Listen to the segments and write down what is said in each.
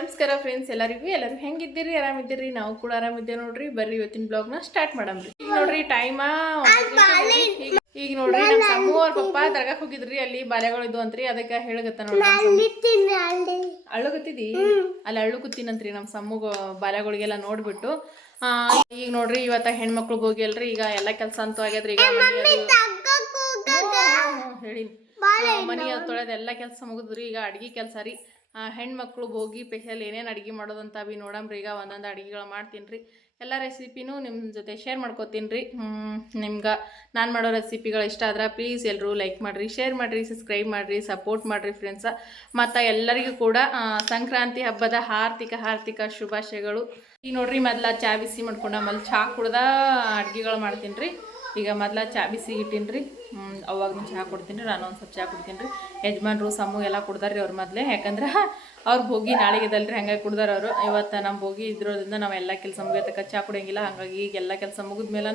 ನಮಸ್ಕಾರ ಫ್ರೆಂಡ್ಸ್ ಎಲ್ಲರಿಗೂ? ಎಲ್ಲರೂ ಹೆಂಗಿದ್ದೀರಿ? ಆರಾಮಿದ್ದೀರಿ? ನಾವು ಕೂಡ ಆರಾಮಿದ್ದೇವೆ ನೋಡ್ರಿ. ಬರ್ರಿ ಇವತ್ತಿನ ಬ್ಲಾಗ್ನ ಸ್ಟಾರ್ಟ್ ಮಾಡಮ್ರಿ ಈಗ ನೋಡ್ರಿ ಟೈಮ ಈಗ ನೋಡ್ರಿ ನಮ್ಮ ಸಮ್ಮು ಅವ್ರ ಪಪ್ಪ ಹೋಗಿದ್ರಿ. ಅಲ್ಲಿ ಬಾಲ್ಯಗಳು ಇದ್ವು ಅಂತ್ರಿ. ಅದಕ್ಕೆ ಹೇಳಗತ್ತ ನೋಡ್ರಿ ಅಳ್ಳುಗತ್ತಿದಿ ಅಲ್ಲಿ ಅಳ್ಳುಗುತ್ತೀನಂತ್ರಿ ನಮ್ಮ ಸಮ್ಮಗ ಬಾಲ್ಯಗಳಿಗೆಲ್ಲ ನೋಡ್ಬಿಟ್ಟು. ಈಗ ನೋಡ್ರಿ, ಇವತ್ತ ಹೆಣ್ಮಕ್ಳು ಹೋಗಿ ಅಲ್ರಿ. ಈಗ ಎಲ್ಲ ಕೆಲಸ ಅಂತೂ ಆಗ್ಯದ್ರಿ. ಈಗ ಹೇಳಿ ಮನಿ ಅದು ತೊಳೆದ ಎಲ್ಲ ಕೆಲಸ ಮುಗಿದ್ರಿ ಈಗ ಅಡ್ಗೆ ಕೆಲಸ ರೀ. ಹೆಣ್ಮಕ್ಳು ಹೋಗಿ ಸ್ಪೆಷಲ್ ಏನೇನು ಅಡುಗೆ ಮಾಡೋದಂತ ಬಿ ನೋಡಮ್ರಿ. ಈಗ ಒಂದೊಂದು ಅಡುಗೆಗಳು ಮಾಡ್ತೀನಿ ರೀ ಎಲ್ಲ ರೆಸಿಪಿನೂ ನಿಮ್ಮ ಜೊತೆ ಶೇರ್ ಮಾಡ್ಕೋತೀನಿ ರೀ ನಿಮ್ಗೆ ನಾನು ಮಾಡೋ ರೆಸಿಪಿಗಳು ಇಷ್ಟ ಆದ್ರೆ ಪ್ಲೀಸ್ ಎಲ್ಲರೂ ಲೈಕ್ ಮಾಡಿರಿ ಶೇರ್ ಮಾಡಿರಿ ಸಬ್ಸ್ಕ್ರೈಬ್ ಮಾಡಿರಿ ಸಪೋರ್ಟ್ ಮಾಡಿರಿ ಫ್ರೆಂಡ್ಸ ಮತ್ತು ಎಲ್ಲರಿಗೂ ಕೂಡ ಸಂಕ್ರಾಂತಿ ಹಬ್ಬದ ಆರ್ಥಿಕ ಆರ್ಥಿಕ ಶುಭಾಶಯಗಳು. ಈಗ ನೋಡ್ರಿ ಮೊದಲ ಚಾ ಬಿಸಿ ಮಾಡ್ಕೊಂಡು ಆಮೇಲೆ ಚಹಾ ಕುಡ್ದ ಅಡುಗೆಗಳು ಮಾಡ್ತೀನಿ ರೀ ಈಗ ಮೊದ್ಲು ಚಾ ಬಿಸಿ ಇಟ್ಟೀನಿ ರೀ ಅವಾಗ ಚಹಾ ಕೊಡ್ತೀನಿ ರೀ ನಾನು ಒಂದು ಸ್ವಲ್ಪ ಚಹಾ ಕುಡ್ತೀನಿ ರೀ. ಯಜಮಾನ್ರು ಸಮು ಎಲ್ಲ ಕೊಡ್ತಾರೆ ರೀ ಅವ್ರ ಮೊದಲೇ. ಯಾಕಂದ್ರೆ ಅವ್ರು ಹೋಗಿ ನಾಳೆಗೆ ರೀ ಹಂಗಾಗಿ ಕುಡ್ದಾರ ಅವರು. ಇವತ್ತು ನಮ್ಮ ಹೋಗಿ ಇದ್ರೋದ್ರಿಂದ ನಾವು ಎಲ್ಲ ಕೆಲಸ ಮುಗಿಯತಕ್ಕ ಚಹಾ ಕುಡಿಯಂಗಿಲ್ಲ. ಹಾಗಾಗಿ ಈಗ ಎಲ್ಲ ಕೆಲಸ ಮುಗಿದ್ಮೇಲೆ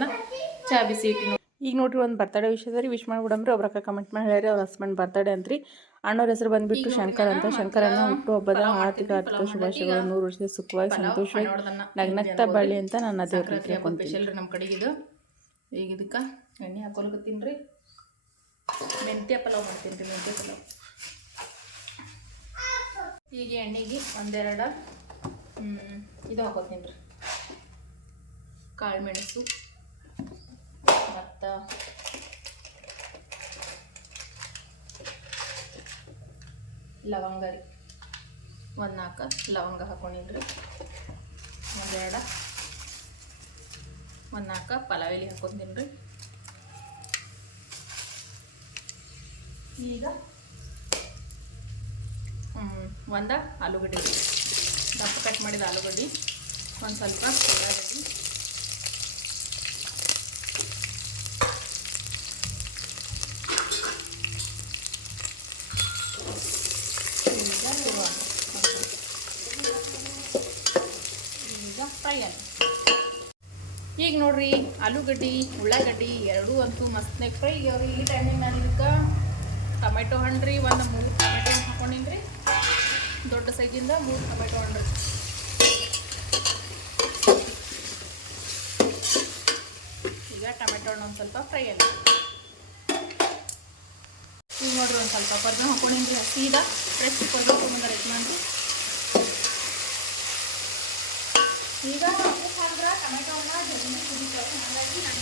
ಚಹಾ ಬಿಸಿ ಇಟ್ಟಿನಿ. ಈಗ ನೋಡ್ರಿ ಒಂದು ಬರ್ತಡೇ ವಿಷಯದಲ್ಲಿ ವಿಶ್ ಮಾಡ್ಬಿಡಮ್ರಿ. ಅಕ್ಕ ಕಮೆಂಟ್ ಮಾಡಿ ಹೇಳ್ರಿ ಅವ್ರ ಹಸ್ಬೆಂಡ್ ಬರ್ತಡೇ ಅಂತ್ರಿ. ಅಣ್ಣವ್ರ ಹೆಸರು ಬಂದ್ಬಿಟ್ಟು ಶಂಕರ್ ಅಂತ. ಶಂಕರನ್ನ ಹುಟ್ಟು ಹಬ್ಬದ ಆರ್ಥಿಕ ಆರ್ಥಿಕ ಶುಭಾಶಯಗಳು. ನೂರು ವರ್ಷದ ಸುಖವಾಗಿ ಸಂತೋಷವಾಗಿ ನಗ್ನಗ್ತಾ ಬಳ್ಳಿ ಅಂತ ನನ್ನ ಅದೇ ನಮ್ಮ ಕಡೆಗಿದು ಈಗ ಇದಕ್ಕೆ ಎಣ್ಣೆ ಹಾಕೊಲ್ಕತ್ತೀನಿ ರೀ. ಮೆಂತ್ಯ ಪಲಾವ್ ಮಾಡ್ತೀನಿ ರೀ, ಮೆಂತ್ಯ ಪಲಾವ್. ಈಗ ಎಣ್ಣೆಗೆ ಒಂದೆರಡು ಇದು ಹಾಕೋತೀನಿ ರೀ. ಕಾಳು ಮೆಣಸು ಮತ್ತು ಲವಂಗ ರೀ. ಒಂದು ನಾಲ್ಕು ಲವಂಗ ಹಾಕೊಂಡಿನಿ ರೀ. ಒಂದೆರಡು. ಒಂದು ನಾಲ್ಕು ಪಲಾವ್ ಎಲೆ ಹಾಕೊತೀನಿ ರೀ. ಈಗ ಒಂದು ಆಲೂಗಡ್ಡೆ. ದಪ್ಪ ಕಟ್ ಮಾಡಿದ ಆಲೂಗಡ್ಡೆ. ಒಂದು ಸ್ವಲ್ಪ ಉಳ್ಳಾಗಡ್ಡಿ ಈಗ ಇರುವ ಈಗ ಫ್ರೈ ಆಗಿ ಈಗ ನೋಡ್ರಿ, ಆಲೂಗಡ್ಡಿ, ಉಳ್ಳಾಗಡ್ಡಿ ಎರಡೂ ಅಂತೂ ಮಸ್ತ್ನಾಗ ಫ್ರೈ ಅವ್ರಿಗೆ ಈ ಟೈಮಿಗೆ ನಾನು ಇದಕ್ಕೆ ಟೊಮೆಟೊ ಹಣ್ಣು ರೀ ಒಂದು ಮೂರು ಟೊಮೆಟೊ ಹಣ್ಣು ಹಾಕೊಂಡಿನಿ ರೀ ದೊಡ್ಡ ಸೈಜಿಂದ ಮೂರು ಟೊಮೆಟೊ ಹಣ್ಣು ರೀ ಈಗ ಟೊಮೆಟೊ ಹಣ್ಣು ಒಂದು ಸ್ವಲ್ಪ ಫ್ರೈ ಆಗಿದೆ ಈಗ ನೋಡ್ರಿ ಒಂದು ಸ್ವಲ್ಪ ಕರ್ಬೇವು ಹಾಕೊಂಡಿನಿ ರೀ ಫ್ರೆಶ್ ಫ್ರೆಶ್ ಕರ್ಬೇವು ರೆಡಿ ಮಾಡಿರಿ ಈಗ ನಾನು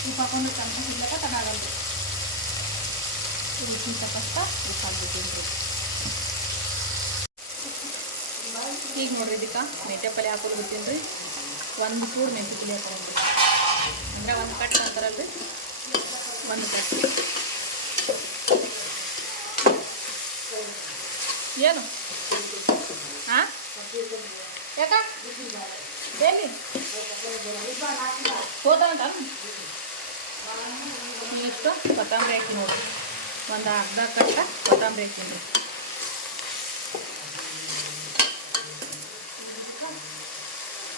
ಉಪ್ಪು ಹಾಕೊಂಡು ಚಂದ ಕುದಿಲಕ್ಕ ತನಾಗಲ್ಲ ಉಪ್ಪಿನ ಈಗ ನೋಡ್ರಿ ಇದಕ್ಕೆ ಮೆಂತ್ಯ ಪಲ್ಯ ಹಾಕೊಂಡು ಬಿಡ್ತೀನಿ ರೀ. ಒಂದು ಚೂರು ಪುಡಿ ಹಾಕೊಂಡ್ರಿ ಅಂದ್ರೆ ಒಂದು ಕಟ್ ಮಾಡ್ತಾರಲ್ರಿ? ಒಂದು ಕಟ್. ಏನು? ಎಲ್ಲಿ ಹೋದಂತ? ಇಷ್ಟು ಕೊತ್ತಂಬರಿ ಹಾಕಿ ನೋಡಿ. ಒಂದು ಅರ್ಧ ಕಟ್ಟ ಕೊತ್ತಂಬರಿ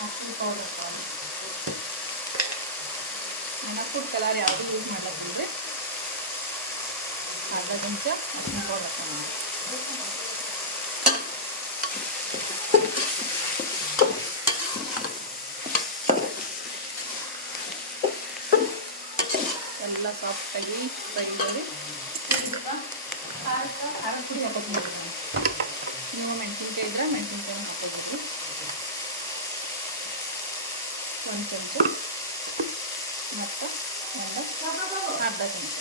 ಅಕ್ಕಿ ಪೌಡರ್ ಕಲರ್ ಯಾವುದು ಯೂಸ್ ಮಾಡತ್ತೀವಿ ಅರ್ಧ ಚಮಚ ಅಕ್ಕಿ ಪೌಡರ್ ಸಾಫ್ಟಾಗಿ ಫ್ರೈ ಮಾಡಿ ಖಾರಕ್ಕೆ ಖಾರ ಪುಡಿ ಹಾಕೋತೀನಿ ನೀವು ಮೆಣಸಿನ್ಕಾಯಿ ಇದ್ರೆ ಮೆಣಸಿನ್ಕಾಯಿನ ಹಾಕೋಬೋದು ಒಂದು ಚಮಚ ಮತ್ತು ಒಂದು ಅರ್ಧ ಚಮಚ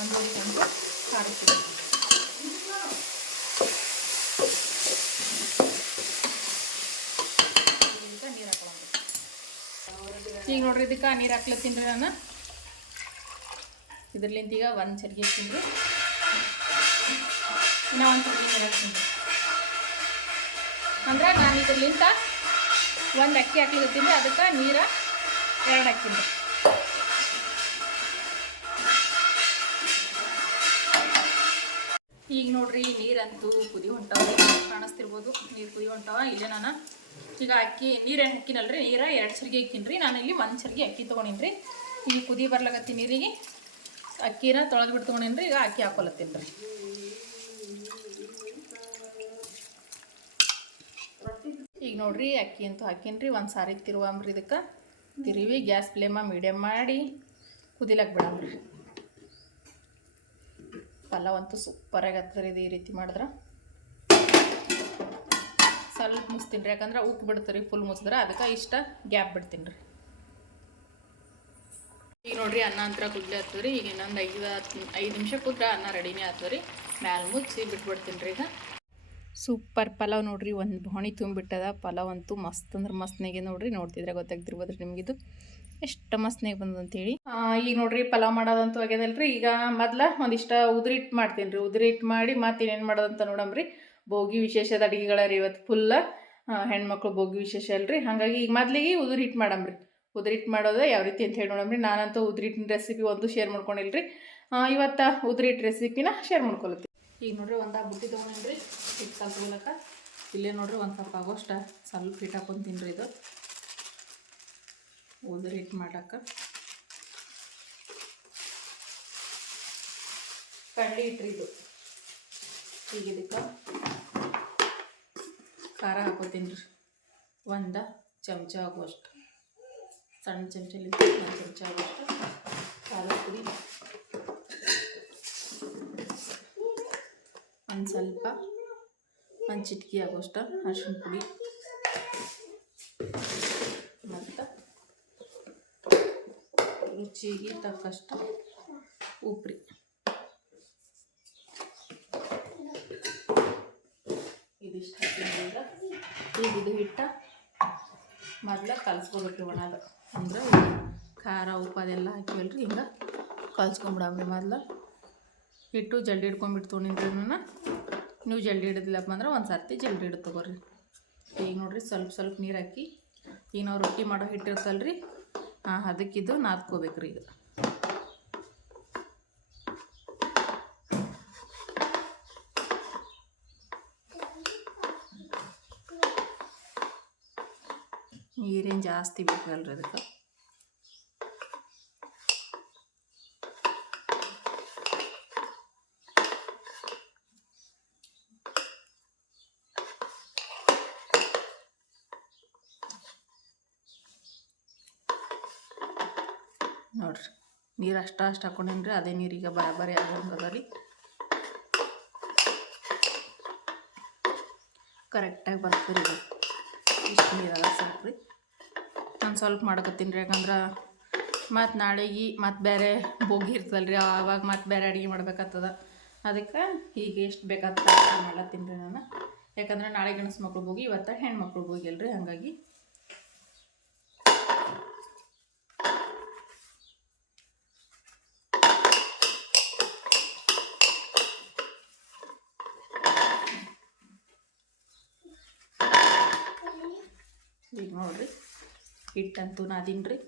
ಒಂದು ಚಮಚ ಖಾರ ಪುಡಿ ಈಗ ನೋಡ್ರಿ, ಇದಕ್ಕೆ ನೀರು ಹಾಕ್ಲತ್ತೀನಿ ನಾನು. ಇದ್ರಲಿಂದ ಈಗ ಒಂದು ಸರಿಗೆ ತಿಂದು ಇನ್ನೂ ಒಂದು ಸರಿಗೆ ನೀರು ತಿಂದು. ಅಂದ್ರೆ ನಾನು ಇದ್ರಲಿಂದ ಒಂದು ಅಕ್ಕಿ ಹಾಕ್ಲಿಕ್ಕೆ ಅದಕ್ಕೆ ನೀರ ಎರಡು ಹಾಕ್ತೀನಿ ಈಗ ನೋಡ್ರಿ ನೀರಂತೂ ಕುದಿ ಹೊಂಟಾವ, ಕಾಣಿಸ್ತಿರ್ಬೋದು ನೀರು ಕುದಿ ಹೊಂಟಾವ. ಇಲ್ಲೇ ನಾನು ಈಗ ಅಕ್ಕಿ ನೀರೇನು ಹಾಕಿನಲ್ರಿ, ನೀರ ಎರಡು ಸರಿಗೆ ಹಾಕಿನ್ರಿ. ನಾನು ಇಲ್ಲಿ ಒಂದು ಸರಿಗೆ ಅಕ್ಕಿ ತೊಗೊಂಡಿನಿ ಈಗ ಕುದಿ ಬರ್ಲಾಗತ್ತಿ ನೀರಿಗೆ. ಅಕ್ಕಿನ ತೊಳೆದು ಬಿಟ್ಕೊಂಡೇನು ರೀ ಈಗ ಅಕ್ಕಿ ಹಾಕೊಲತ್ತೀನಿ ರೀ. ಈಗ ನೋಡ್ರಿ, ಅಕ್ಕಿ ಅಂತೂ ಹಾಕೀನಿ ರೀ ಒಂದು ಸಾರಿ ತಿರುವಂಬ್ರಿ ಇದಕ್ಕೆ. ತಿರುವಿ, ಗ್ಯಾಸ್ ಫ್ಲೇಮ ಮೀಡಿಯಮ್ ಮಾಡಿ ಕುದಿಲಕ್ಕೆ ಬಿಡಂಬ್ರಿ ಪಲಾವ್ ಅಂತೂ ಸೂಪರಾಗಿ ರೀ ಇದು ಈ ರೀತಿ ಮಾಡಿದ್ರೆ. ಸ್ವಲ್ಪ ಮುಸ್ತೀನಿ ರೀ ಯಾಕಂದ್ರೆ ಉಪ್ಪು ಬಿಡ್ತೀರಿ ಫುಲ್ ಮುಸಿದ್ರೆ, ಅದಕ್ಕೆ ಇಷ್ಟ ಗ್ಯಾಪ್ ಬಿಡ್ತೀನಿ ರೀ ಈಗ ನೋಡ್ರಿ ಅನ್ನ ಅಂತರ ಕುದ್ಲಿ ಆಗ್ತದೆ ರೀ ಈಗ ಇನ್ನೊಂದು ಐದು ಐದು ನಿಮಿಷ ಕುದ್ರೆ ಅನ್ನ ರೆಡಿನೇ ಆಗ್ತದೆ ಮ್ಯಾಲ ಮುಚ್ಚಿ ಬಿಟ್ಬಿಡ್ತೀನಿ ರೀ ಈಗ. ಸೂಪರ್ ಪಲಾವ್ ನೋಡ್ರಿ. ಒಂದು ಬೋಣಿ ತುಂಬಿಟ್ಟದ. ಪಲಾವ್ ಅಂತೂ ಮಸ್ತ್ ಅಂದ್ರೆ ಮಸ್ತ್ನಾಗೆ ನೋಡ್ರಿ. ನೋಡ್ತಿದ್ರೆ ಗೊತ್ತಾಗ್ತಿರ್ಬೋದ್ರಿ ನಿಮಗಿದು. ಎಷ್ಟು ಮಸ್ತ್ನಾಗೆ ಬಂದಂತೇಳಿ. ಈಗ ನೋಡ್ರಿ ಪಲಾವ್ ಮಾಡೋದಂತೂ ಆಗ್ಯದಲ್ರಿ. ಈಗ ಮೊದ್ಲ ಒಂದಿಷ್ಟ ಉದ್ರಿ ಹಿಟ್ಟು ಮಾಡ್ತೀನಿ ರೀ ಉದ್ರಿ ಹಿಟ್ಟು ಮಾಡಿ ಮತ್ತೆ ಏನೇನು ಮಾಡೋದಂತ ನೋಡಮ್ರಿ. ಬೋಗಿ ವಿಶೇಷದ ಅಡುಗೆಗಳ ರೀ ಇವತ್ತು ಫುಲ್ಲ ಹೆಣ್ಮಕ್ಳು ಬೋಗಿ ವಿಶೇಷ ಅಲ್ರಿ. ಹಾಗಾಗಿ ಈಗ ಮೊದ್ಲಿಗೆ ಉದುರಿ ಹಿಟ್ಟು ಮಾಡಮ್ರಿ. ಉದ್ರಿ ಹಿಟ್ಟು ಮಾಡೋದು ಯಾವ ರೀತಿ ಅಂತ ಹೇಳಿ ನೋಡಮ್ರಿ. ನಾನಂತೂ ಉದ್ರಿಟ್ಟಿನ ರೆಸಿಪಿ ಒಂದು ಶೇರ್ ಮಾಡ್ಕೊಂಡಿಲ್ರಿ. ಇವತ್ತು ಉದ್ರಿಟ್ಟು ರೆಸಿಪಿನ ಶೇರ್ ಮಾಡ್ಕೊಳತ್ತೀನಿ ಈಗ ನೋಡ್ರಿ ಒಂದು ಬುಟ್ಟಿ ತೊಗೊಂಡ್ರಿ ಹಿಟ್ಟು ಕಲ್ತ್ಕೊಳಕ ಇಲ್ಲೇ ನೋಡ್ರಿ ಒಂದು ಕಪ್ ಆಗೋಷ್ಟ. ಸ್ವಲ್ಪ ಹಿಟ್ಟು ಹಾಕೊಂಡು ರೀ ಇದು. ಉದ್ರಿಟ್ಟು ಮಾಡಕ್ಕೆ. ಕಡ್ಲಿ ಇಟ್ರಿ ಇದು. ಈಗ ಇದಕ್ಕೆ ಖಾರ ಹಾಕೋತೀನಿ ರೀ ಒಂದು ಚಮಚ ಆಗುವಷ್ಟು. ಸಣ್ಣ ಚಮಚಲ್ಲಿ ಒಂದು ಚಮಚ ಆಗುವಷ್ಟು ಪುಡಿ. ಒಂದು ಸ್ವಲ್ಪ ಒಂದು ಚಿಟಕಿ ಆಗೋಷ್ಟು ಅರಿಶಿನ ಪುಡಿ. ಮತ್ತು ರುಚಿಗೆ ತಕ್ಕಷ್ಟು ಉಪ್ರಿ. ಇದಿಷ್ಟು ಈಗ ಇದು ಹಿಟ್ಟ ಮೊದಲ ಕಲ್ಸ್ಕೊಬೇಕ್ರಿ ಒಣದ ಅಂದ್ರೆ ಖಾರ ಉಪ್ಪು ಅದೆಲ್ಲ ಹಾಕಿವಲ್ರಿ, ಹಿಂಗೆ ಕಲ್ಸ್ಕೊಂಬಿಡಮ್ರಿ ಮೊದ್ಲು. ಹಿಟ್ಟು ಜಲ್ದಿ ಹಿಡ್ಕೊಂಬಿಟ್ಟು ತೊಗೊಂಡಿನ್ರಿ ನಾನು ನೀವು ಜಲ್ದಿ ಹಿಡಿದಿಲ್ಲಪ್ಪ ಅಂದ್ರೆ ಒಂದು ಸರ್ತಿ ಜಲ್ದಿ ಹಿಡಿದು ತಗೋರಿ ಈಗ ನೋಡಿರಿ ಸ್ವಲ್ಪ ಸ್ವಲ್ಪ ನೀರು ಹಾಕಿ. ಈಗ ನಾವು ರೊಟ್ಟಿ ಮಾಡೋ ಹಿಟ್ಟು ಇರ್ತಲ್ರಿ ಹಾಂ ಅದಕ್ಕಿದು ನಾದ್ಕೋಬೇಕ್ರಿ ಈಗ. ನೀರೇನು ಜಾಸ್ತಿ ಬೇಕಲ್ರಿ ಅದಕ್ಕೆ. ನೋಡ್ರಿ, ನೀರು ಅಷ್ಟ ಅಷ್ಟು ಹಾಕೊಂಡೇನ್ರಿ, ಅದೇ ನೀರೀಗ ಬರಾಬರಿ ಆಗಂಗದ ರೀ. ಕರೆಕ್ಟಾಗಿ ಬರ್ತದೆ ರೀ ಇಷ್ಟು ನೀರದ ಸ್ವಲ್ಪ ರೀ. ನಾನು ಸ್ವಲ್ಪ ಮಾಡಕತ್ತೀನಿ ರೀ, ಯಾಕಂದ್ರೆ ಮತ್ತು ನಾಳೆಗೆ ಮತ್ತು ಬೇರೆ ಬೋಗಿ ಇರ್ತದಲ್ಲ ರೀ ಆವಾಗ ಮತ್ತು ಬೇರೆ ಅಡುಗೆ ಮಾಡ್ಬೇಕಾಗ್ತದ. ಅದಕ್ಕೆ ಈಗ ಎಷ್ಟು ಬೇಕಾಗ್ತದ ಮಾಡ್ಲತ್ತೀನಿ ರೀ ನಾನು. ಯಾಕಂದ್ರೆ ನಾಳೆ ಗಣಸು ಮಕ್ಳು ಬೋಗಿ ಇವತ್ತು ಹೆಣ್ಮಕ್ಳು ಬೋಗಿ ಅಲ್ರಿ ಹಾಗಾಗಿ ಈಗ ನೋಡ್ರಿ ಹಿಟ್ಟಂತೂ ನಾ ರೀ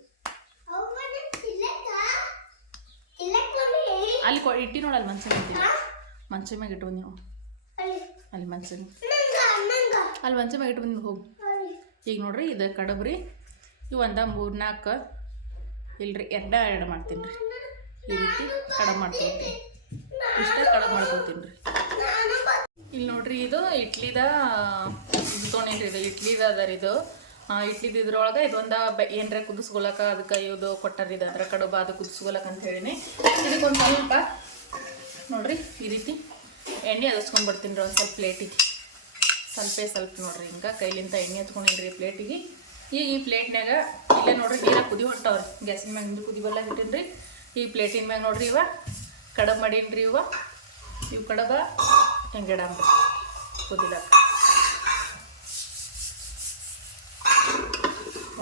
ಅಲ್ಲಿ ಇಟ್ಟಿ ನೋಡಲ್ಲ ಮಂಚ ಮ್ಯಾಗ ಮಂಚ ಮ್ಯಾಗ ಇಟ್ಟು ನೀವು ಅಲ್ಲಿ. ಮಂಚ ಮ್ಯಾಗ ಅಲ್ಲಿ ಮಂಚ ಮ್ಯಾಗ ಇಟ್ಟು ಬಂದು ಹೋಗಿ. ಈಗ ನೋಡ್ರಿ ಇದು ಕಡಬ್ರಿ ಇವು ಒಂದ ಮೂರು ನಾಲ್ಕು ಇಲ್ರಿ ಎರಡ ಎರಡು ಮಾಡ್ತೀನಿ ರೀ. ಈ ರೀತಿ ಕಡಬ್ ಮಾಡ್ಕೊತೀನಿ ಇಷ್ಟ ಕಡಬ್ ಮಾಡ್ಕೊತೀನಿ ರೀ. ಇಲ್ಲಿ ನೋಡ್ರಿ ಇದು ಇಡ್ಲಿದ ಇದು ತೊಗೊಂಡಿನ್ರಿ ಇದು ಇಡ್ಲಿದ ಅದ ರೀ ಇದು ಇಡ್ಲಿದ ಇದ್ರೊಳಗೆ ಇದೊಂದು ಏನರ ಕುದಿಸ್ಕೊಳಕ ಅದಕ್ಕೆ ಇದು ಕೊಟ್ಟಾರ ಇದು ಅಂದ್ರೆ ಕಡುಬ ಅದು ಕುದಿಸ್ಕೊಳಕ ಅಂತ ಹೇಳಿನಿ. ಇದಕ್ಕೊಂದು ಸ್ವಲ್ಪ, ನೋಡ್ರಿ, ಈ ರೀತಿ ಎಣ್ಣೆ ಅದಸ್ಕೊಂಡು ಬರ್ತೀನಿ ರೀ ಒಂದು ಸ್ವಲ್ಪ ಪ್ಲೇಟಿಗೆ ಸ್ವಲ್ಪೇ ಸ್ವಲ್ಪ ನೋಡ್ರಿ, ಹಿಂಗೆ ಕೈಲಿಂದ ಎಣ್ಣೆ ಹತ್ಕೊಂಡಿನ್ರಿ ಪ್ಲೇಟಿಗೆ. ಈಗ ಈ ಪ್ಲೇಟ್ನಾಗ ಇಲ್ಲೇ ನೋಡ್ರಿ, ನೀರ ಕುದಿ ಹೊಂಟವ್ರಿ. ಗ್ಯಾಸಿನ ಮ್ಯಾಗ ಕುದಿ ಬೆಲ್ಲ ಇಟ್ಟಿನ್ರಿ. ಈ ಪ್ಲೇಟಿನ ಮ್ಯಾಗ ನೋಡ್ರಿ ಇವ, ಕಡಬ್ ಮಾಡೀನ್ರಿ ಇವ. ಇವು ಕಡಬ ಹೆಂಗೆ ಇಡಂಬ್ರಿ? ಕುದಿಲಕ್ಕ.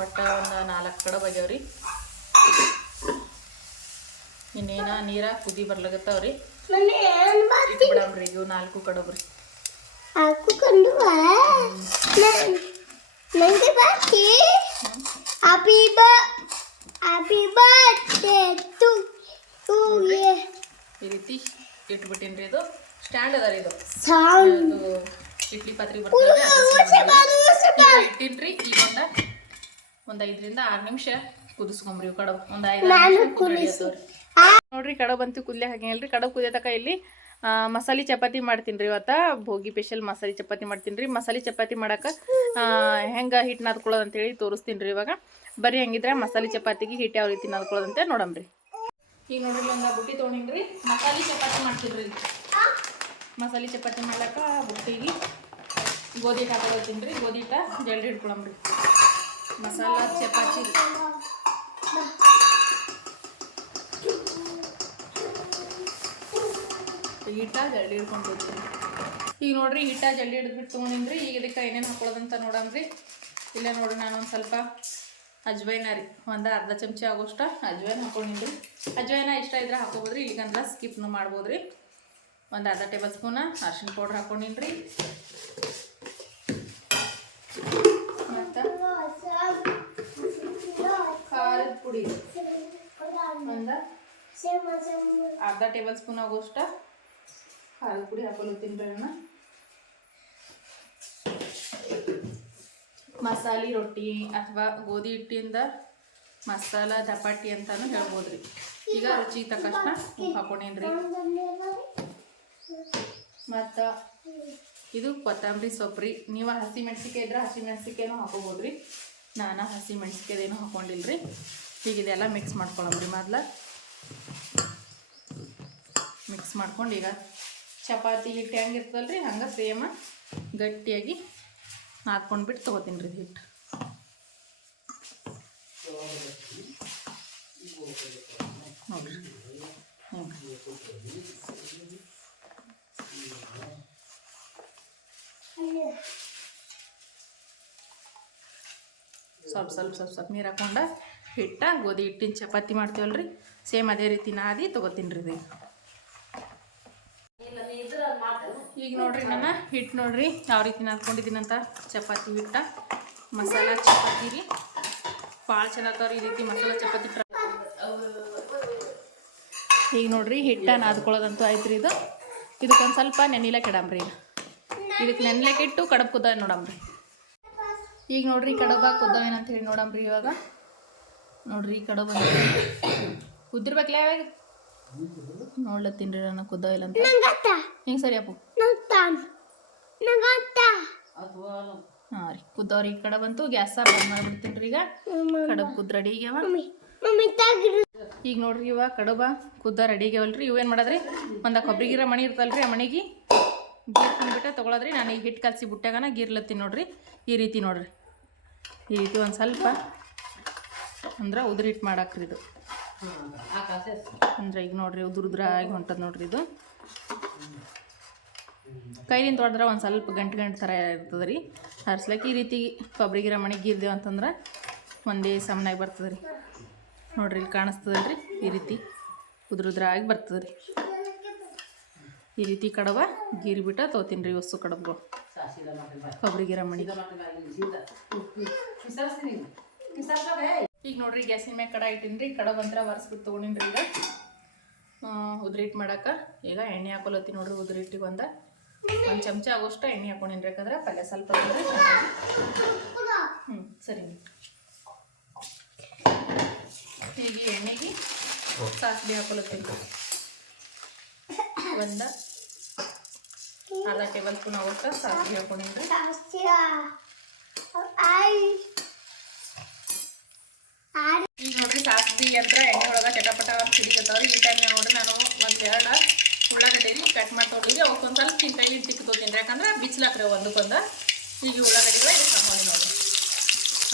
ಒಟ್ಟ ಒಂದು ನಾಲ್ಕು ಕಡೆ ಬಗ್ಯಾವ್ರಿ ಇನ್ನೇನ ನೀರ ಕುದಿ ಬರ್ಲಾಗತ್ತಾವ್ರಿ. ಬಿಡಮ್ರಿ ಇವು ನಾಲ್ಕು ಕಡಬ್ರಿ ಕಂಡು ನನಗೆ ಬಾಕಿ happy happy birthday to to ಈ ರೀತಿ ಇಟ್ಬಿಟ್ಟಿನ್ರಿ ಇದು. ಸ್ಟ್ಯಾಂಡ್ ಅದ ರೀ ಇದು. ಇಡ್ಲಿ ಪಾತ್ರೆ ಬರ್ತದೆ ಇಟ್ಟಿನ್ರಿ ಈಗ ಒಂದ ಒಂದು ಐದರಿಂದ ಆರು ನಿಮಿಷ ಕುದಿಸ್ಕೊಂಬ್ರಿ ಇವು ಕಡಬ. ಒಂದು ಐದು. ನೋಡ್ರಿ ಕಡಬ್ ಅಂತೂ ಕುದ್ಲೆ ಹಾಕಿಲ್ರಿ ಕಡಬ್ ಕುದಿಯತಕ ಇಲ್ಲಿ ಮಸಾಲೆ ಚಪಾತಿ ಮಾಡ್ತೀನಿ ರೀ ಇವತ್ತು. ಭೋಗಿ ಸ್ಪೆಷಲ್ ಮಸಾಲೆ ಚಪಾತಿ ಮಾಡ್ತೀನಿ ರೀ. ಮಸಾಲೆ ಚಪಾತಿ ಮಾಡಕ್ಕೆ ಹೆಂಗೆ ಹಿಟ್ಟು ನಾದ್ಕೊಳ್ಳೋದು ಅಂತೇಳಿ ತೋರಿಸ್ತೀನಿ ರೀ ಇವಾಗ. ಬರೀ ಹೆಂಗಿದ್ರೆ ಮಸಾಲೆ ಚಪಾತಿಗೆ ಹಿಟ್ಟು ಯಾವ ರೀತಿ ನಾದ್ಕೊಳ್ಳೋದಂತೆ ನೋಡಮ್ರಿ ಈಗ ನೋಡ್ರಿ ಒಂದು ಬುಟ್ಟಿ ತೊಗೊಂಡಿನ್ರಿ ರೀ. ಮಸಾಲೆ ಚಪಾತಿ ಮಾಡ್ತೀನಿ ರೀ ಮಸಾಲೆ ಚಪಾತಿ ಮಾಡಕ್ಕೆ ಬುಟ್ಟಿಗೆ ಗೋಧಿ ಹಿಟ್ಟು ಹಾಕೊಳ್ತೀನಿ ರೀ. ಗೋಧಿ ಹಿಟ್ಟ ಜಲ್ದಿ ಹಿಡ್ಕೊಳಮ್ರಿ ಮಸಾಲ, ಚಪಾತಿ. ಹಿಟ್ಟ ಜಲ್ದಿ ಹಿಡ್ಕೊಂಡು ಈಗ ನೋಡ್ರಿ, ಹಿಟ್ಟ ಜಲ್ದಿ ಹಿಡಿದ್ಬಿಟ್ಟು ತೊಗೊಂಡಿನ್ರಿ. ಈಗ ಇದಕ್ಕೆ ಏನೇನು ಹಾಕೊಳ್ಳೋದಂತ ನೋಡಮ್ರಿ ಇಲ್ಲ ನೋಡ್ರಿ ನಾನು ಒಂದು ಸ್ವಲ್ಪ ಅಜ್ವೈನ ರೀ. ಒಂದು ಅರ್ಧ ಚಮಚ ಆಗೋಷ್ಟ ಅಜ್ವೈನ್ ಹಾಕೊಂಡಿನ್ರಿ. ಅಜ್ವೈನ ಇಷ್ಟ ಇದ್ರೆ ಹಾಕೋಬೋದ್ರಿ ಈಗಂದ್ರೆ ಸ್ಕಿಪ್ನು ಮಾಡ್ಬೋದ್ರಿ. ಒಂದು ಅರ್ಧ ಟೇಬಲ್ ಸ್ಪೂನ ಅರ್ಶಿನ ಪೌಡ್ರ್ ಹಾಕೊಂಡಿನ್ರಿ ಮತ್ತು ಖಾರದ ಪುಡಿ ಒಂದು ಅರ್ಧ ಟೇಬಲ್ ಸ್ಪೂನ್ ಆಗೋಷ್ಟ ಹಾಲು ಪುಡಿ ಹಾಕೊಳ್ತೀನಿ ರೀ ಅಣ್ಣ. ಮಸಾಲೆ ರೊಟ್ಟಿ ಅಥವಾ ಗೋಧಿ ಹಿಟ್ಟಿಂದ ಮಸಾಲ ದಪಾಟಿ ಅಂತಾನು ಹೇಳ್ಬೋದ್ರಿ. ಈಗ ರುಚಿ ತಕ್ಕಷ್ಟ ಹಾಕೊಂಡೇನ್ರಿ. ಮತ್ತು ಇದು ಕೊತ್ತಂಬರಿ ಸೊಪ್ಪ್ರಿ. ನೀವು ಹಸಿ ಮೆಣಸಿಕಾಯಿ ಇದ್ರೆ ಹಸಿ ಮೆಣಸಿಕಾಯಿನೂ ಹಾಕೋಬೋದ್ರಿ. ನಾನು ಹಸಿ ಮೆಣಸಿಕಾಯ್ದೇನು ಹಾಕೊಂಡಿಲ್ರಿ. ಈಗ ಇದೆಲ್ಲ ಮಿಕ್ಸ್ ಮಾಡ್ಕೊಳ್ಳೋದ್ರಿ ಮೊದ್ಲ. ಮಿಕ್ಸ್ ಮಾಡ್ಕೊಂಡು ಈಗ ಚಪಾತಿ ಹಿಟ್ಟು ಹೆಂಗಿರ್ತದಲ್ರಿ ಹಂಗೆ ಸೇಮ ಗಟ್ಟಿಯಾಗಿ ನಾದ್ಕೊಂಡ್ಬಿಟ್ಟು ತೊಗೋತೀನಿ ರೀ ಹಿಟ್ಟು. ಸ್ವಲ್ಪ ಸ್ವಲ್ಪ ಸ್ವಲ್ಪ ಸ್ವಲ್ಪ ನೀರು ಹಾಕೊಂಡ ಹಿಟ್ಟ, ಗೋಧಿ ಹಿಟ್ಟಿನ ಚಪಾತಿ ಮಾಡ್ತೀವಲ್ಲ ರೀ ಸೇಮ್ ಅದೇ ರೀತಿ ನಾದಿ ತೊಗೋತೀನಿ ರೀ ಈಗ ನೋಡ್ರಿ ನಾನು ಹಿಟ್ಟು ನೋಡ್ರಿ, ಯಾವ ರೀತಿ ನಾದ್ಕೊಂಡಿದ್ದೀನಂತ ಚಪಾತಿ ಹಿಟ್ಟ, ಮಸಾಲ ಚಪಾತಿ ರೀ. ಭಾಳ ಚೆನ್ನಾಗ್ತಾವ್ರಿ ಈ ರೀತಿ ಮಸಾಲ ಚಪಾತಿ ಈಗ ನೋಡ್ರಿ ಹಿಟ್ಟ ನಾದ್ಕೊಳ್ಳೋದಂತೂ ಆಯ್ತು ರೀ ಇದು. ಇದಕ್ಕೊಂದು ಸ್ವಲ್ಪ ನೆನಿಲಕ್ಕೆ ಇಡಮ್ರಿ ಇದಕ್ಕೆ ನೆನ್ಲಕ್ಕೆ ಇಟ್ಟು ಕುದ್ದ ಕುದ ನೋಡಮ್ರಿ ಈಗ ನೋಡ್ರಿ ಕಡಬ ಕುದ್ದವೇನಂತ ಹೇಳಿ ನೋಡಮ್ರಿ ಇವಾಗ. ನೋಡ್ರಿ ಕಡುಬಂತ ಕುದಿರ್ಬೇಕಲ್ಲ ಯಾವಾಗ? ನೋಡ್ಲತ್ತೀನಿ ರೀ ನನ್ನ ಕುದ್ದ ಇಲ್ಲ ಅಂತ. ಹಿಂಗೆ ಸರಿ ಅಪ್ಪು? ಹಾಂ ರೀ ಕುದ್ದವ್ರಿ ಈ ಕಡೆ ಬಂತು ಗ್ಯಾಸ ಬಂದ್ ಮಾಡ್ಬಿಡ್ತೀನಿ ರೀ ಈಗ. ಕಡಬ್ ಕುದ್ ರೆಡಿ ಆಗ್ಯಾವ. ಈಗ ನೋಡ್ರಿ ಇವ ಕಡಬ ಕುದ್ದ ರೆಡಿ ಆಗ್ಯಾವಲ್ರಿ. ಇವೇನು ಮಾಡೋದ್ರಿ? ಒಂದು ಕೊಬ್ಬರಿ ಗಿರ ಮಣಿ ಇರ್ತಲ್ರಿ ಆ ಮಣಿಗೆ. ಗೀರ್ ತಿನ್ಬಿಟ್ಟ ತೊಗೊಳದ್ರಿ. ನಾನು ಈಗ ಹಿಟ್ಟು ಕಲಸಿ ಬಿಟ್ಟಾಗನ ಗೀರ್ಲತ್ತೀನಿ ನೋಡ್ರಿ. ಈ ರೀತಿ ನೋಡ್ರಿ. ಈ ರೀತಿ ಒಂದು ಸ್ವಲ್ಪ ಅಂದ್ರೆ ಉದುರು ಹಿಟ್ಟು ಮಾಡಾಕ್ರಿ ಇದು. ಅಂದ್ರೆ ಈಗ ನೋಡ್ರಿ ಉದುರು ಉದ್ರ ಆಗಿ ಹೊಂಟದ ನೋಡ್ರಿ ಇದು. ಕೈಲಿಂದ ತೊಳೆದ್ರೆ ಒಂದು ಸ್ವಲ್ಪ ಗಂಟು ಗಂಟು ಥರ ಇರ್ತದೆ ರೀ ಹರ್ಸ್ಲಕ್ಕೆ ಈ ರೀತಿ ಕೊಬ್ಬರಿ ಗಿರ ಮಣಿ ಗೀರ್ದೇವು ಅಂತಂದ್ರೆ ಒಂದೇ ಸಮನಾಗಿ ಬರ್ತದೆ ರೀ ನೋಡ್ರಿ ಇಲ್ಲಿ ಕಾಣಿಸ್ತದಲ್ರಿ ಈ ರೀತಿ ಉದ್ರ ಉದ್ರ ಆಗಿ ಬರ್ತದೆ ರೀ ಈ ರೀತಿ ಕಡಬ ಗೀರಿ ಬಿಟ್ಟ ತೊಗೋತೀನಿ ರೀ ಕಡಬು ಕೊಬ್ಬರಿ ಗಿರ ಮಣಿ ಈಗ ನೋಡ್ರಿ ಗ್ಯಾಸಿನ ಮ್ಯಾಗ ಕಡ ಇಟ್ಟಿನ್ರಿ ಕಡ ಬಂತ್ರ ಒರೆಸ್ಬಿಟ್ಟು ತೊಗೊಂಡಿನಿ ಈಗ. ಉದ್ರಿ ಇಟ್ಟು ಮಾಡಕ್ಕೆ ಈಗ ಎಣ್ಣೆ ಹಾಕೊಲತ್ತಿ ನೋಡ್ರಿ ಉದ್ರಿ ಇಟ್ಟಿಗೆ ಒಂದು. ಒಂದು ಚಮಚ ಆಗೋಷ್ಟು ಎಣ್ಣೆ ಹಾಕೊಂಡಿನ್ರಿ, ಯಾಕಂದ್ರೆ ಪಲ್ಯ ಸ್ವಲ್ಪ ಹ್ಞೂ ಸರಿ. ಈಗ ಎಣ್ಣೆಗೆ ಸಾಸಿವೆ ಹಾಕೊಲತ್ತೀನಿ ಒಂದು ಅರ್ಧ ಟೇಬಲ್ ಸ್ಪೂನ್ ಆಗೋಷ್ಟು ಸಾಸಿವೆ ಹಾಕೊಂಡಿನಿ ಜಾಸ್ತಿ ಆಯ್ ಆರ್ ಈಗ ನೋಡ್ರಿ ಸಾಸಿವೆ ಅಂತ ಎಣ್ಣೆ ಒಳಗೆ ಚಟಪಟ ಅಂತ ಸಿಡಿಕತ್ತವ್ರಿ ಈ ಟೈಮ್ ನೋಡ್ರಿ ನಾನು ಒಂದು ಎರಡು ಉಳ್ಳಾಗಡ್ಡಿ ಕಟ್ ಮಾಡಿ ತೊಗೊಂಡಿದ್ರಿ ಅವಕ್ಕೊಂದು ಸ್ವಲ್ಪ ಚಿಂತೆ ಇಟ್ಟು ತಿಕ್ಕೋತೀನಿ ಯಾಕಂದ್ರೆ ಬಿಸಿಲಾಕ್ರಿ ಒಂದಕ್ಕೊಂದು. ಈಗ ಉಳ್ಳಾಗಡ್ಡಿಗಳು ಇದಕ್ಕೆ ಹಾಕೊಂಡು ನೋಡ್ರಿ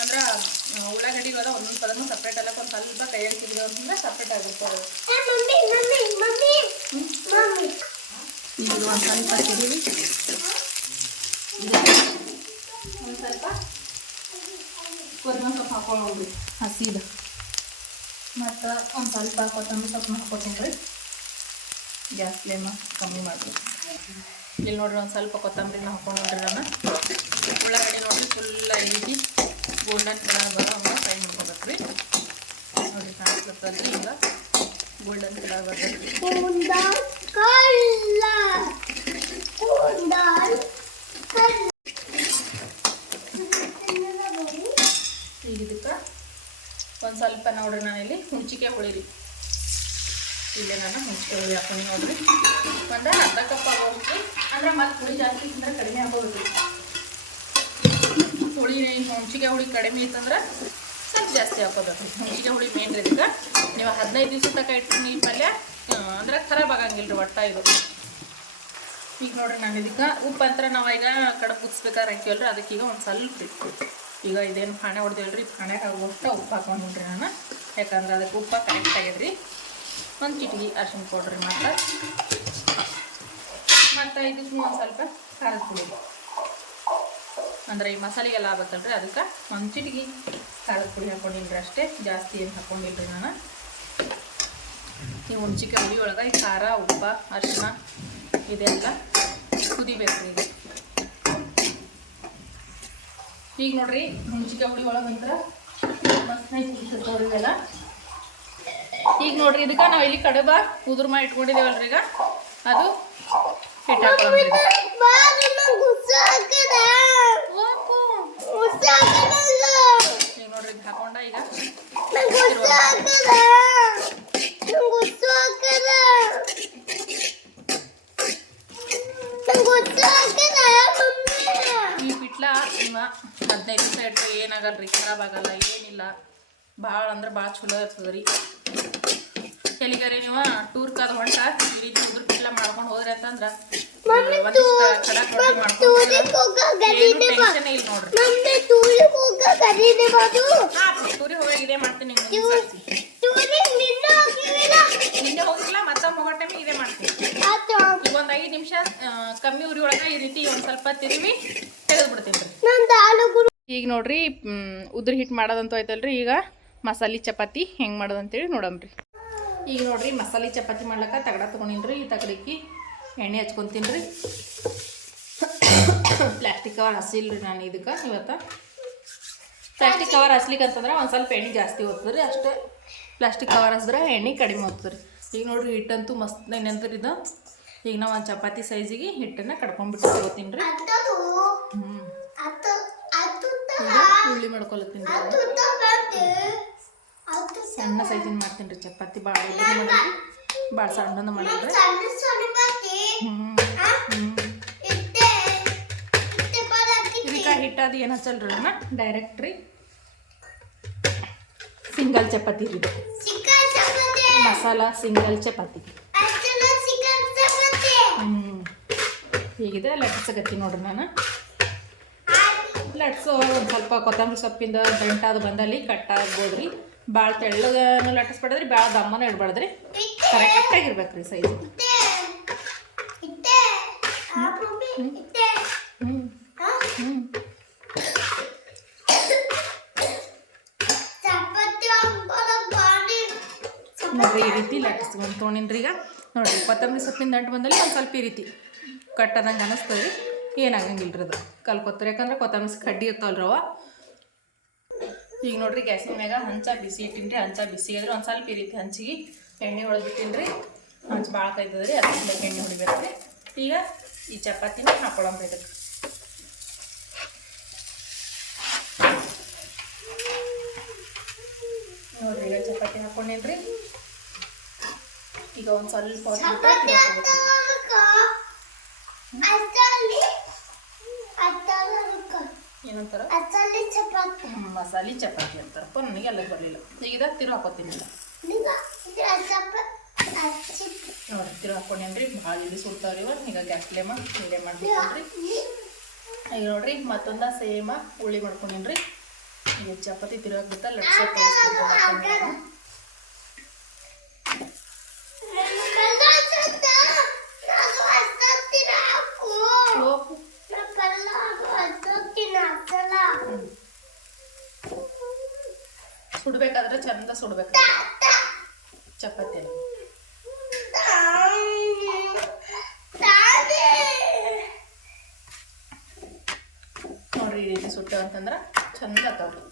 ಅಂದ್ರೆ ಉಳ್ಳಾಗಡ್ಡಿ ಅದ ಒಂದೊಂದು ಪದನು ಸಪ್ರೇಟ್ ಅಲ್ಲ ಒಂದು ಸ್ವಲ್ಪ ಕೈಯಲ್ಲಿ ತಿರುಗಿ ಅಂತಂದ್ರೆ ಸಪ್ರೇಟ್ ಆಗಿರ್ತದೆ. ಈಗ ಸ್ವಲ್ಪ ಒಂದು ಸ್ವಲ್ಪ ಕೊತ್ತಂಬರಿ ಸೊಪ್ಪು ಹಾಕೊಂಡು ಹೋಗ್ರಿ ಹಸಿದ. ಮತ್ತು ಒಂದು ಸ್ವಲ್ಪ ಕೊತ್ತಂಬರಿ ಸೊಪ್ಪು ಹಾಕೋತೀನಿ ರೀ. ಗ್ಯಾಸ್ ಫ್ಲೇಮ ಕಮ್ಮಿ ಮಾಡಿ ಇಲ್ಲಿ ನೋಡ್ರಿ ಒಂದು ಸ್ವಲ್ಪ ಕೊತ್ತಂಬರಿನ ಹಾಕೊಂಡು ನೋಡ್ರಿ ನಾನು ಉಳ್ಳಾಗಡ್ಡಿ ನೋಡ್ರಿ ಫುಲ್ ಐದಿ ಗೋಲ್ಡನ್ ಕಲರ್ ಬರೋ ಹಂಗೆ ಫ್ರೈ ಮಾಡ್ಕೊಬೇಕು ರೀ ನೋಡ್ರಿ ಕಾಣಿಸ್ಲತ್ತಲ್ರಿ ಈಗ ಗೋಲ್ಡನ್ ಕಲರ್ ಬರ್ತೈತಿ ಕುಂದಾಲ್ ಕಲ್ಲ ಕುಂದಾಲ್ ಕಲ್ಲ ಈಗ ಇದಕ್ಕೆ ಒಂದು ಸ್ವಲ್ಪ ನೋಡ್ರಿ ನಾನಿಲ್ಲಿ ಹುಣ್ಚಿಕೆ ಹುಳಿರಿ ಇಲ್ಲೇ ನಾನು ಹುಣ್ಚಿಕೆ ಹುಳಿ ಹಾಕೊಂಡು ನೋಡ್ರಿ. ಒಂದು ಅರ್ಧ ಕಪ್ ಆಗೋಗ್ರಿ ಅಂದ್ರೆ ಮತ್ತೆ ಹುಳಿ ಜಾಸ್ತಿ ತಿಂದ್ರೆ ಕಡಿಮೆ ಆಗೋದ್ರಿ ಹುಳಿ ಹುಣ್ಚಿಕೆ ಹುಳಿ ಕಡಿಮೆ ಇತ್ತಂದ್ರೆ ಸ್ವಲ್ಪ ಜಾಸ್ತಿ ಹಾಕೋಬೇಕು ಹುಣ್ಚಿಕೆ ಹುಳಿ ಮೇನ್ ರೀ ಇದಕ್ಕೆ ನೀವು ಹದಿನೈದು ದಿವಸ ತನಕ ಈ ಪಲ್ಯ ಅಂದ್ರೆ ಖರಾಬ್ ಆಗಂಗಿಲ್ಲ ರೀ ಒಟ್ಟ ಇದು. ಈಗ ನೋಡ್ರಿ ನಾನು ಇದಕ್ಕೆ ಉಪ್ಪು ಅಂತ ನಾವು ಈಗ ಕಡೆ ಕುದಿಸ್ಬೇಕಾದ್ರೆ ಅದಕ್ಕೆ ಈಗ ಒಂದು ಸ್ವಲ್ಪ ಈಗ ಇದೇನು ಪಾಣೆ ಹೊಡೆದಿವಲ್ರಿ, ಪಾಣೆ ಆಗುವಷ್ಟು ಉಪ್ಪು ಹಾಕೊಂಡು ನೋಡ್ರಿ ನಾನು. ಯಾಕಂದ್ರೆ ಅದಕ್ಕೆ ಉಪ್ಪ ಕರೆಕ್ಟ್ ಆಗ್ಯದ್ರಿ ಒಂದು ಚಿಟಿಗೆ ಅರ್ಶಿನ ಪೌಡ್ರಿ ಮತ್ತು ಮತ್ತು ಇದಕ್ಕೆ ಒಂದು ಸ್ವಲ್ಪ ಖಾರದ ಪುಡಿ. ಅಂದ್ರೆ ಈ ಮಸಾಲೆಗೆಲ್ಲ ಆಗುತ್ತಲ್ರಿ ಅದಕ್ಕೆ ಒಂದು ಚಿಟಿಗೆ ಖಾರದ ಪುಡಿ ಹಾಕೊಂಡಿಲ್ರಿ ಅಷ್ಟೇ. ಜಾಸ್ತಿ ಏನು ಹಾಕೊಂಡಿಲ್ರಿ ನಾನು. ಈ ಹುಣ್ಚಿಕಾಯಿ ಹುಳಿ ಒಳಗೆ ಈ ಖಾರ, ಉಪ್ಪ ಅರಿಶಿನ ಇದೆಲ್ಲ ಕುದಿಬೇಕು ರೀ ಈಗ. ನೋಡ್ರಿ ಹುಣ್ಚಿಕಾಯಿ ಹುಳಿ ಒಳಗೆ ಈಗ ನೋಡ್ರಿ, ಇದಕ್ಕೆ ನಾವು ಇಲ್ಲಿ ಕಡುಬ ಉದುರು ಮಾಡಿ ಈಗ. ಅದು ಈಗ. ಈಗ. ಈ ಪಿಟ್ಲ ನಿಮ್ಮ. ಹದಿನೈದು ದಿವಸ ಇಟ್ಟರೆ ರೀ ಖರಾಬ್ ಆಗಲ್ಲ ಏನಿಲ್ಲ. ಭಾಳ ಅಂದ್ರೆ ಭಾಳ ಚಲೋ ಇರ್ತದೆ ರೀ. ಎಲ್ಲಿಗಾರಿ ನೀವು ಟೂರ್ ಕಾದ ಹೊಂಟ ಈ ರೀತಿ ಉದುರ್ಕೆಲ್ಲ ಮಾಡ್ಕೊಂಡು ಹೋದ್ರಿ ಅಂತಂದ್ರೆ ಟೆನ್ಷನ್ ಇಲ್ಲ ನೋಡ್ರಿ. ಟೂರಿಗೆ ಹೋಗಿ ಇದೇ ಮಾಡ್ತೀನಿ ನಿಮ್ಗೆ ಮುಂದಿನ ಸರ್ತಿ. ಟೂರಿಗೆ ನಿನ್ನ ಹೋಗಿವಿಲ್ಲ ಹಿಂದೆ ಹೋಗಿಲ್ಲ ಮತ್ತೆ ಹೋಗೋ ಟೈಮಿಗೆ ಇದೇ ಮಾಡ್ತೀನಿ ಆತು ಈಗ ಒಂದು ಐದು ನಿಮಿಷ ಕಮ್ಮಿ ಉರಿ ಒಳಗೆ ಈ ರೀತಿ ಒಂದು ಸ್ವಲ್ಪ ತಿರುವಿ ತೆಗೆದ್ಬಿಡ್ತೀನಿ ರೀ. ಈಗ ನೋಡ್ರಿ ಉದ್ರಿ ಹಿಟ್ಟು ಮಾಡೋದಂತೂ ಆಯ್ತಲ್ರಿ. ಈಗ ಮಸಾಲೆ ಚಪಾತಿ ಹೆಂಗೆ ಮಾಡೋದಂತೇಳಿ ನೋಡಮ್ರಿ ಈಗ ನೋಡ್ರಿ ಮಸಾಲೆ ಚಪಾತಿ ಮಾಡ್ಲಕ್ಕ ತಗಡ ತೊಗೊಂಡಿನ್ರಿ ಈ ತಗಡಿಗೆ ಎಣ್ಣೆ ಹಚ್ಕೊತೀನಿ ರೀ. ಪ್ಲಾಸ್ಟಿಕ್ ಕವರ್ ಹಸಿಲ್ರಿ ನಾನು ಇದಕ್ಕೆ ಇವತ್ತು. ಪ್ಲಾಸ್ಟಿಕ್ ಕವರ್ ಹಸ್ಲಿಕ್ಕೆ ಅಂತಂದ್ರೆ ಒಂದು ಸ್ವಲ್ಪ ಎಣ್ಣೆ ಜಾಸ್ತಿ ಹೋಗ್ತದೆ ರೀ. ಅಷ್ಟೇ ಪ್ಲಾಸ್ಟಿಕ್ ಕವರ್ ಹಸಿದ್ರೆ ಎಣ್ಣೆ ಕಡಿಮೆ ಹೋಗ್ತದೆ ರೀ. ಈಗ ನೋಡ್ರಿ ಹಿಟ್ಟಂತೂ ಮಸ್ತ್ ಏನಂದ್ರೆ ಇದು. ಈಗ ನಾವು ಒಂದು ಚಪಾತಿ ಸೈಜಿಗೆ ಹಿಟ್ಟನ್ನು ಕಡ್ಕೊಂಡ್ಬಿಟ್ಟು ತಗೋತೀನಿ ರೀ. ಹ್ಞೂ ಉಳ್ಳಿ ಮಾಡ್ಕೊಳತ್ತೀನಿ ಸಣ್ಣ ಸೈಜಿನ ಮಾಡ್ತೀನಿ ರೀ ಚಪಾತಿ. ಭಾಳ ಭಾಳ ಸಣ್ಣದ ಮಾಡಿದ್ರೆ ಸಣ್ಣ ಬಂದೆ. ಹ್ಞೂ ಆ? ಹ್ಞೂ ಇತ್ತೆ ಇತ್ತೆ ಬರಕ್ಕೆ ಇದಕ್ಕೆ ಏನು ಹಚ್ಚಲ್ರಿ ಅಣ್ಣ? ಡೈರೆಕ್ಟ್ ರೀ. ಸಿಂಗಲ್ ಚಪಾತಿ ರೀ ಮಸಾಲ ಸಿಂಗಲ್ ಚಪಾತಿ ಅಚ್ಚನ ಚಿಕನ್ ಚಪಾತಿ ಹ್ಞೂ ಹೀಗಿದೆ. ಲಟ್ಸಕತ್ತಿ ನೋಡ್ರಿ ನಾನು. ಲಟ್ಸು ಒಂದು ಸ್ವಲ್ಪ ಕೊತ್ತಂಬರಿ ಸೊಪ್ಪಿಂದ ಗಂಟಾದ ಬಂದಲ್ಲಿ ಕಟ್ ಆಗ್ಬೋದು ರೀ ಭಾಳ ತೆಳ್ಳಗನು ಲಟ್ಟಿಸ್ಬೇಡ್ರಿ ಭಾಳ ದಮ್ಮನ ಇಡ್ಬಾರ್ದ್ರಿ. ಕರೆಕ್ಟ್ ಕರೆಕ್ಟಾಗಿರ್ಬೇಕು ರೀ ಸೈಜ್ ಹ್ಞೂ ಹ್ಞೂ ನೋಡ್ರಿ ಈ ರೀತಿ ಲಟ್ಟಿಸ್ಕೊಂಡು ತೊಗೊಂಡಿನ್ರಿ ಈಗ. ನೋಡ್ರಿ, ಕೊತ್ತಂಬರಿ ಸೊಪ್ಪಿನ ದಂಟು ಬಂದಲ್ಲಿ ಒಂದು ಸ್ವಲ್ಪ ಈ ರೀತಿ. ಕಟ್ಟದಂಗೆ ಅನಿಸ್ತದೆ ರೀ. ಏನಾಗಂಗಿಲ್ಲ ರೀ ಅದು? ಕಲ್ಕೊತ್ತಾರೆ ಯಾಕಂದ್ರೆ ಕೊತ್ತಂಬರಿ ಕಡ್ಡಿ ಇರ್ತಾವಲ್ರವ ಈಗ ನೋಡ್ರಿ ಗ್ಯಾಸಿನ ಮ್ಯಾಗ ಹಂಚ ಬಿಸಿ ಇಟ್ಟಿನಿ ರೀ ಹಂಚ ಬಿಸಿ ಆದ್ರೆ ಒಂದು ಸ್ವಲ್ಪ ಈ ರೀತಿ ಹಂಚಿಗೆ ಎಣ್ಣೆ ಹೊಡೆದ್ಬಿಟ್ಟಿನಿ ರೀ ಹಂಚು ಭಾಳ ಕಾಯ್ತದ ರೀ ಎಣ್ಣೆ ಹೊಡಿಬೇಕು ರೀ ಈಗ ಈ ಚಪಾತಿನ ಹಾಕೊಳಂಬ ಇದಕ್ಕೆ ನೋಡ್ರಿ, ಈಗ ಚಪಾತಿ ಹಾಕೊಂಡೇನ್ರಿ. ಈಗ ಒಂದು ಸ್ವಲ್ಪ ಚಪಾತಿ ಬಿಟ್ಟು ಅಂತಲಕ ಅಚ್ಚಲ್ಲಿ ಅಚ್ಚಲಕ ಏನಂತಾರ? ಮಸಾಲೆ ಚಪಾತಿ ಅಂತಾರಪ್ಪ ನನಗೆ ಅಲ್ಲಿಗೆ ಬರಲಿಲ್ಲ. ಈಗ ಇದಾಗ ತಿರು ಹಾಕೋತೀನಿ ಇಲ್ಲ ನೋಡ್ರಿ ತಿರು ಹಾಕೊಂಡೇನ್ರಿ ಭಾಳ ಇಲ್ಲಿ ಸುಡ್ತಾವ್ರಿ ಇವ ಈಗ ಗ್ಯಾಸ್ ಫ್ಲೇಮ ಮೀಡಿಯಮ್ ಮಾಡ್ಬಿಟ್ರಿ ಈಗ ನೋಡ್ರಿ ಮತ್ತೊಂದ ಸೇಮ ಉಳ್ಳಿ ಮಾಡ್ಕೊಂಡೇನ್ರಿ. ಈಗ ಚಪಾತಿ ತಿರು ಹಾಕ್ಬಿಟ್ಟ ಲಟ್ಸ ಚಂದ ಸುಡ್ಬೇಕು. ಚಪಾತಿ ನೋಡ್ರಿ ಈ ರೀತಿ ಸುಟ್ಟೆ ಅಂತಂದ್ರೆ ಚಂದ ಆಗ್ತಾವೆ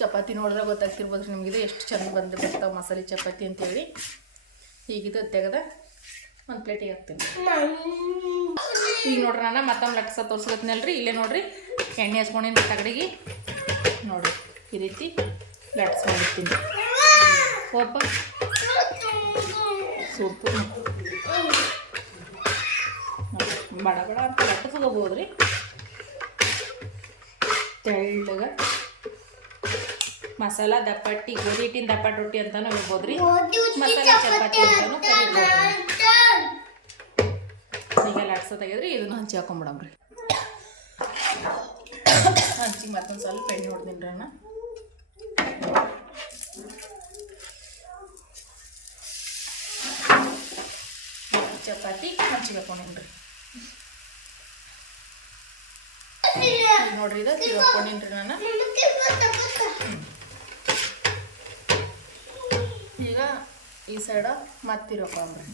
ಚಪಾತಿ ನೋಡಿದ್ರೆ ಗೊತ್ತಾಗ್ತಿರ್ಬೋದು ನಿಮಗಿದೆ ಎಷ್ಟು ಚಂದ ಬಂದು ಬರ್ತಾವೆ ಮಸಾಲೆ ಚಪಾತಿ ಅಂತೇಳಿ. ಈಗಿದ ತೆಗೆದ ಒಂದು ಪ್ಲೇಟಿಗೆ ಹಾಕ್ತೀನಿ. ಈಗ ನೋಡ್ರಿ ನಾನು ಮತ್ತೊಮ್ಮೆ ಲಟ್ಸ ತೋರ್ಸ್ಕೊತೀನಲ್ರಿ. ಇಲ್ಲೇ ನೋಡ್ರಿ ಎಣ್ಣೆ ಹಚ್ಕೊಂಡಿನ ತಗಡಿಗೆ ನೋಡ್ರಿ ಈ ರೀತಿ ಲಟ್ಸ್ಕೊಂಡಿರ್ತೀನಿ ಒಬ್ಬ ಸೂಪು ಬಡ ಬಡ ಅಂತ ಲಟ್ಟ ರೀ ತೆಳ್ಳಗ. ಮಸಾಲ ದಪ್ಪಟ್ಟಿ ಗೋಧಿ ಹಿಟ್ಟಿನ ದಪ್ಪಟ್ಟು ರೊಟ್ಟಿ ಅಂತಾನು ಹೇಳ್ಬೋದು ರೀ ಮಸಾಲೆ ಚಪಾತಿ ಅಂತಾನು ಕರಿಬೋದು ಲಟ್ಸ ತೆಗೆದ್ರಿ ಇದನ್ನ ಹಂಚಿ ಹಾಕೊಂಬಿಡಮ್ರಿ. ಹಂಚಿ ಮತ್ತೊಂದು ಸ್ವಲ್ಪ ಎಣ್ಣೆ ಹೊಡ್ತೀನಿ ರೀ ಅಣ್ಣ. ಚಪಾತಿ ಹಂಚಿಗೆ ಹಾಕೊಂಡೇನ್ರಿ. ನೋಡ್ರಿ ಇದು ನಾನು. ಈಗ ಈ ಸೈಡ ಮತ್ತೆ ತಿರ್ಕೊಂಡ್ರಿ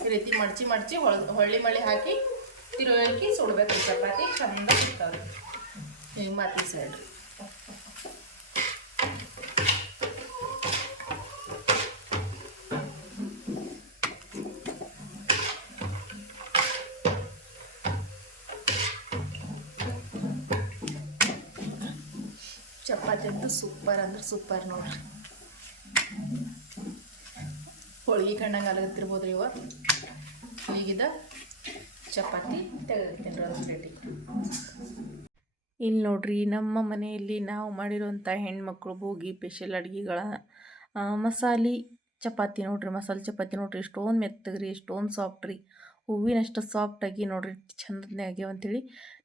ಈ ರೀತಿ ಮಡ್ಚಿ ಮಡ್ಚಿ ಹೊಳ್ ಹೊಳ್ಳಿ ಮಳ್ಳಿ ಹಾಕಿ ತಿರುಗಿ ಸುಡ್ಬೇಕು ಚಪಾತಿ, ಚಂದ ಸಿಗ್ತಾವ್ರಿ ಈಗ ಮತ್ತೆ ಈ ಸೈಡ್ ಅಂತೂ ಸೂಪರ್ ಅಂದ್ರೆ ಸೂಪರ್ ನೋಡ್ರಿ. ಹೋಳಿಗೆ ಕಂಡಂಗೆ ಅಲಗತ್ತಿರ್ಬೋದು ಇವ? ಈಗಿದ ಚಪಾತಿ ತೆಗೆದಿರ್ತೀನಿ ರೀ ಪ್ಲೇಟಿಗೆ. ಇಲ್ಲಿ ನೋಡ್ರಿ ನಮ್ಮ ಮನೆಯಲ್ಲಿ ನಾವು ಮಾಡಿರೋಂಥ ಹೆಣ್ಮಕ್ಳು ಭೋಗಿ ಸ್ಪೆಷಲ್ ಅಡುಗೆಗಳ ಮಸಾಲೆ ಚಪಾತಿ ನೋಡ್ರಿ, ಮಸಾಲೆ ಚಪಾತಿ ನೋಡ್ರಿ, ಎಷ್ಟೊಂದು ಮೆತ್ತಗ್ರಿ, ಎಷ್ಟೊಂದು ಸಾಫ್ಟ್ ರೀ. ಹೂವಿನಷ್ಟು ಸಾಫ್ಟಾಗಿ ನೋಡ್ರಿ ಚಂದನೇ ಆಗ್ಯಾವ ಅಂಥೇಳಿ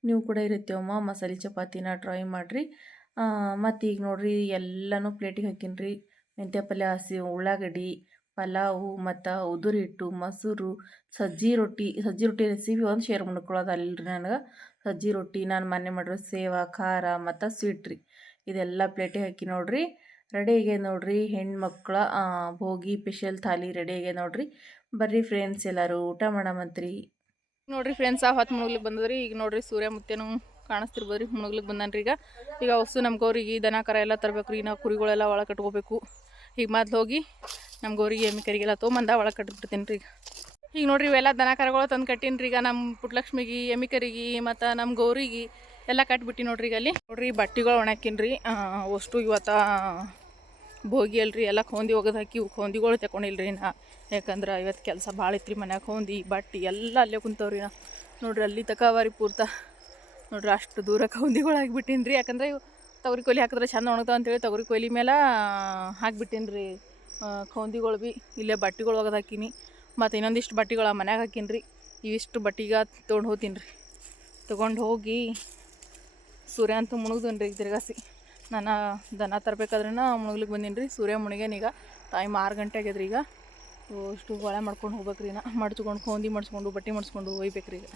ನೀವು ಕೂಡ ಇರುತ್ತೇವಮ್ಮ ಮಸಾಲೆ ಚಪಾತಿನ ಟ್ರೈ ಮಾಡಿರಿ. ಮತ್ತು ಈಗ ನೋಡ್ರಿ ಎಲ್ಲನೂ ಪ್ಲೇಟಿಗೆ ಹಾಕೀನಿ ರೀ ಮೆಂತ್ಯ ಪಲ್ಯ ಹಸಿ ಉಳ್ಳಾಗಡ್ಡಿ, ಪಲಾವು, ಮತ್ತು ಉದುರಿ ಹಿಟ್ಟು, ಮೊಸರು, ಸಜ್ಜಿ ರೊಟ್ಟಿ. ಸಜ್ಜಿ ರೊಟ್ಟಿ ರೆಸಿಪಿ ಒಂದು ಶೇರ್ ಮಾಡ್ಕೊಳ್ಳೋದು ಅಲ್ರಿ ನನಗೆ. ಸಜ್ಜಿ ರೊಟ್ಟಿ ನಾನು ಮನೆ ಮಾಡಿರೋ ಸೇವ, ಖಾರ, ಮತ್ತು ಸ್ವೀಟ್ ರೀ. ಇದೆಲ್ಲ ಪ್ಲೇಟಿಗೆ ಹಾಕಿ ನೋಡಿರಿ. ರೆಡಿ ಆಗ್ಯದ ನೋಡ್ರಿ ಹೆಣ್ಮಕ್ಳ ಭೋಗಿ ಸ್ಪೆಷಲ್ ಥಾಲಿ ರೆಡಿ ನೋಡಿರಿ. ಬರ್ರಿ ಫ್ರೆಂಡ್ಸ್ ಎಲ್ಲರೂ, ಊಟ ಮಾಡಮಂತ್ರಿ. ನೋಡಿರಿ ಫ್ರೆಂಡ್ಸ್ ಆ ಹೊತ್ತು ಮುಳುಗ್ಲಿಕ್ಕೆ ಬಂದದ್ರಿ. ಈಗ ನೋಡ್ರಿ ಸೂರ್ಯ ಮುತ್ಯನು ಕಾಣಿಸ್ತಿರ್ಬೋದ್ರಿ? ಬಂದಾನ ರೀ ಈಗ. ಈಗ ವಸ್ತು ನಮ್ಮ ಗೌರಿಗೆ ದನ, ಕರ ಎಲ್ಲ ತರಬೇಕು ರೀ. ನಾವು ಕುರಿಗಳೆಲ್ಲ ಒಳಗೆ ಕಟ್ಕೋಬೇಕು. ಈಗ ಮೊದ್ಲು ಹೋಗಿ ನಮ್ಮ ಗೌರಿಗೆ, ಎಮ್ಮೆ ಕರಿಗೆಲ್ಲ ತೊಗೊಂಬಂದ ಒಳಗೆ ಕಟ್ಬಿಡ್ತೀನಿ ರೀ ಈಗ. ಈಗ ನೋಡ್ರಿ ಇವೆಲ್ಲ ದನ, ಕರಗಳು ತಂದು ಕಟ್ಟಿನಿ ರೀ ಈಗ ನಮ್ಮ ಪುಟ್ಲಕ್ಷ್ಮಿಗೆ, ಎಮ್ಮಿ ಕರಿಗೆ ಮತ್ತು ನಮ್ಮ ಗೌರಿಗೆ ಎಲ್ಲ ಕಟ್ಬಿಟ್ಟು ನೋಡ್ರಿ ಈಗ ಅಲ್ಲಿ. ನೋಡ್ರಿ ಬಟ್ಟೆಗಳು ಒಣಾಕಿನಿ ರೀ ಅಷ್ಟು ಇವತ್ತು ಭೋಗಿ ಅಲ್ರಿ. ಎಲ್ಲ ಖೋಂದಿ ಒಗದು ಹಾಕಿ ಖೋಂದಿಗಳು ತಗೊಂಡಿಲ್ರಿ ನಾ ಯಾಕಂದ್ರೆ ಇವತ್ತು ಕೆಲಸ ಭಾಳ ಐತ್ರಿ ಮನ್ಯಾಗ. ಖೋಂದಿ ಬಟ್ಟೆ ಎಲ್ಲ ಅಲ್ಲೇ ಕುಂತವ್ರಿ ನಾ ನೋಡ್ರಿ ಅಲ್ಲಿ ತಕವಾರಿ ಪೂರ್ತ. ನೋಡ್ರಿ ಅಷ್ಟು ದೂರ ಖೌಂದಿಗಳು ಹಾಕ್ಬಿಟ್ಟಿನಿ ರೀ ಯಾಕಂದ್ರೆ ಇವು ತೊಗರಿ ಕೊಯ್ಲಿ ಹಾಕಿದ್ರೆ ಚೆಂದ ಒಣಗ್ತಾವ ಅಂತೇಳಿ ತೊಗರಿ ಕೊಯ್ಲಿ ಮೇಲೆ ಹಾಕ್ಬಿಟ್ಟಿನಿ ರೀ ಖೌಂದಿಗಳು ಭೀ ಇಲ್ಲೇ ಬಟ್ಟೆಗಳು ಒಗದು ಹಾಕೀನಿ ಮತ್ತು ಇನ್ನೊಂದಿಷ್ಟು ಬಟ್ಟೆಗಳು ಮನ್ಯಾಗ ಹಾಕೀನಿ ರೀ ಇವಿಷ್ಟು ಬಟ್ಟೆಗೆ ತೊಗೊಂಡು ಹೋಗ್ತೀನಿ ರೀ ತೊಗೊಂಡು ಹೋಗಿ ಸೂರ್ಯ ಅಂತೂ ಮುಳುಗ್ದನ್ ರೀ ತಿರ್ಗಾಸಿ. ನಾನು ದನ ತರಬೇಕಾದ್ರೆ ಮುಳುಗ್ಲಿಕ್ಕೆ ಬಂದೀನಿ ರೀ ಸೂರ್ಯ ಮುಳುಗ್ಯಾನೀಗ ಟೈಮ್ ಆರು ಗಂಟೆ ಆಗ್ಯದ್ರಿ ಈಗ. ಅಷ್ಟು ಗೊಳೆ ಮಾಡ್ಕೊಂಡು ಹೋಗ್ಬೇಕ್ರಿ ನಾ. ಮಡ್ಚ್ಕೊಂಡು ಖೋಂದಿ ಮಡ್ಸ್ಕೊಂಡು, ಬಟ್ಟೆ ಮಡ್ಸ್ಕೊಂಡು ಒಯ್ಬೇಕ್ರಿ ಈಗ.